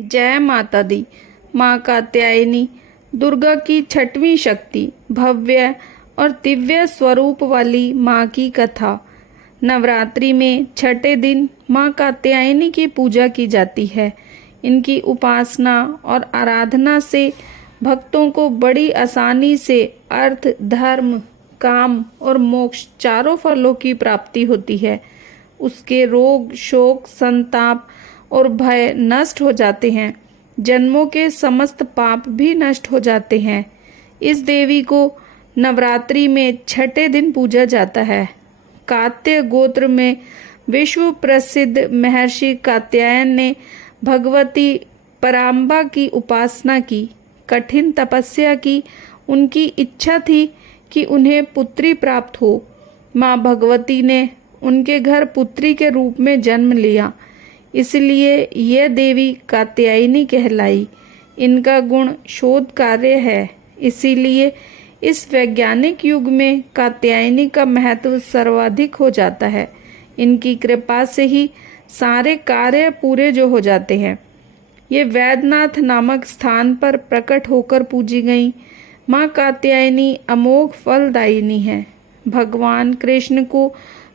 जय माता दी। माँ कात्यायनी दुर्गा की छठवीं शक्ति, भव्य और दिव्य स्वरूप वाली माँ की कथा। नवरात्रि में छठे दिन माँ कात्यायनी की पूजा की जाती है। इनकी उपासना और आराधना से भक्तों को बड़ी आसानी से अर्थ, धर्म, काम और मोक्ष चारों फलों की प्राप्ति होती है। उसके रोग, शोक, संताप और भय नष्ट हो जाते हैं। जन्मों के समस्त पाप भी नष्ट हो जाते हैं। इस देवी को नवरात्रि में छठे दिन पूजा जाता है। कात्य गोत्र में विश्व प्रसिद्ध महर्षि कात्यायन ने भगवती पराम्बा की उपासना की, कठिन तपस्या की। उनकी इच्छा थी कि उन्हें पुत्री प्राप्त हो। माँ भगवती ने उनके घर पुत्री के रूप में जन्म लिया, इसलिए यह देवी कात्यायनी कहलाई। इनका गुण शोध कार्य है, इसीलिए इस वैज्ञानिक युग में कात्यायनी का महत्व सर्वाधिक हो जाता है। इनकी कृपा से ही सारे कार्य पूरे जो हो जाते हैं। ये वैद्यनाथ नामक स्थान पर प्रकट होकर पूजी गई माँ कात्यायनी अमोघ फलदायिनी है। भगवान कृष्ण को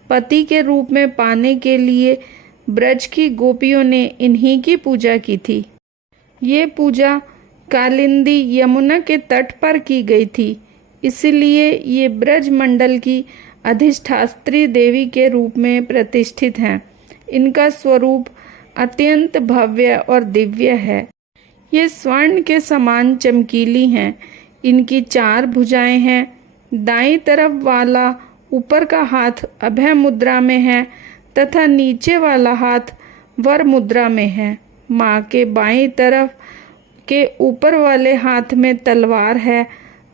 पति के रूप में पाने के लिए ब्रज की गोपियों ने इन्हीं की पूजा की थी। ये पूजा कालिंदी यमुना के तट पर की गई थी, इसलिए ये ब्रज मंडल की अधिष्ठात्री देवी के रूप में प्रतिष्ठित हैं। इनका स्वरूप अत्यंत भव्य और दिव्य है। ये स्वर्ण के समान चमकीली हैं। इनकी 4 भुजाएं हैं। दाईं तरफ वाला ऊपर का हाथ अभय मुद्रा में है तथा नीचे वाला हाथ वर मुद्रा में है। माँ के बाईं तरफ के ऊपर वाले हाथ में तलवार है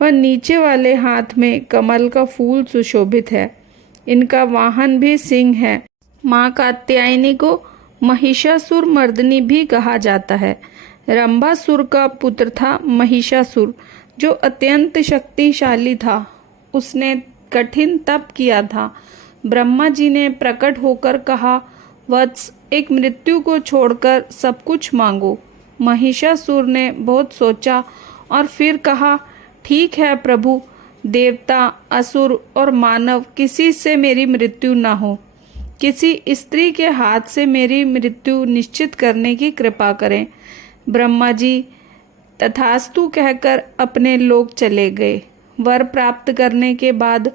व नीचे वाले हाथ में कमल का फूल सुशोभित है। इनका वाहन भी सिंह है। माँ कात्यायनी को महिषासुर मर्दनी भी कहा जाता है। रंभासुर का पुत्र था महिषासुर, जो अत्यंत शक्तिशाली था। उसने कठिन तप किया था। ब्रह्मा जी ने प्रकट होकर कहा, वत्स, एक मृत्यु को छोड़कर सब कुछ मांगो। महिषासुर ने बहुत सोचा और फिर कहा, ठीक है प्रभु, देवता, असुर और मानव किसी से मेरी मृत्यु न हो। किसी स्त्री के हाथ से मेरी मृत्यु निश्चित करने की कृपा करें। ब्रह्मा जी तथास्तु कहकर अपने लोक चले गए। वर प्राप्त करने के बाद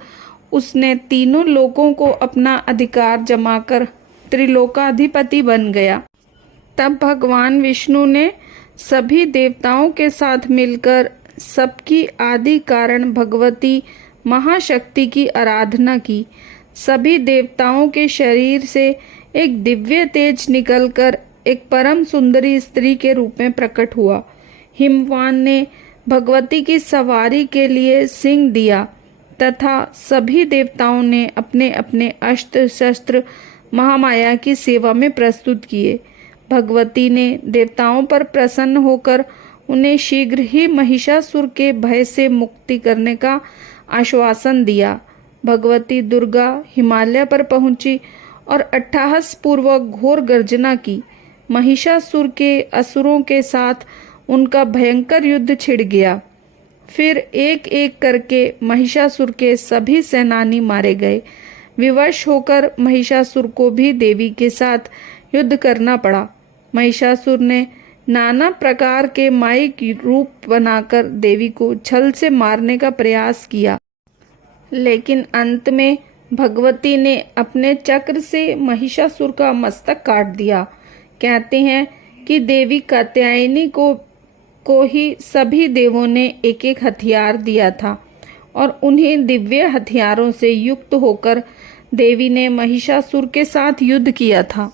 उसने तीनों लोकों को अपना अधिकार जमाकर त्रिलोकाधिपति बन गया। तब भगवान विष्णु ने सभी देवताओं के साथ मिलकर सबकी आदि कारण भगवती महाशक्ति की आराधना की। सभी देवताओं के शरीर से एक दिव्य तेज निकलकर एक परम सुंदरी स्त्री के रूप में प्रकट हुआ। हिमवान ने भगवती की सवारी के लिए सिंह दिया तथा सभी देवताओं ने अपने अपने अस्त्र शस्त्र महामाया की सेवा में प्रस्तुत किए। भगवती ने देवताओं पर प्रसन्न होकर उन्हें शीघ्र ही महिषासुर के भय से मुक्ति करने का आश्वासन दिया। भगवती दुर्गा हिमालय पर पहुंची और अट्टहास पूर्वक घोर गर्जना की। महिषासुर के असुरों के साथ उनका भयंकर युद्ध छिड़ गया। फिर एक एक करके महिषासुर के सभी सेनानी मारे गए। विवश होकर महिषासुर को भी देवी के साथ युद्ध करना पड़ा। महिषासुर ने नाना प्रकार के मायिक रूप बनाकर देवी को छल से मारने का प्रयास किया, लेकिन अंत में भगवती ने अपने चक्र से महिषासुर का मस्तक काट दिया। कहते हैं कि देवी कात्यायनी को ही सभी देवों ने एक एक हथियार दिया था और उन्हें दिव्य हथियारों से युक्त होकर देवी ने महिषासुर के साथ युद्ध किया था।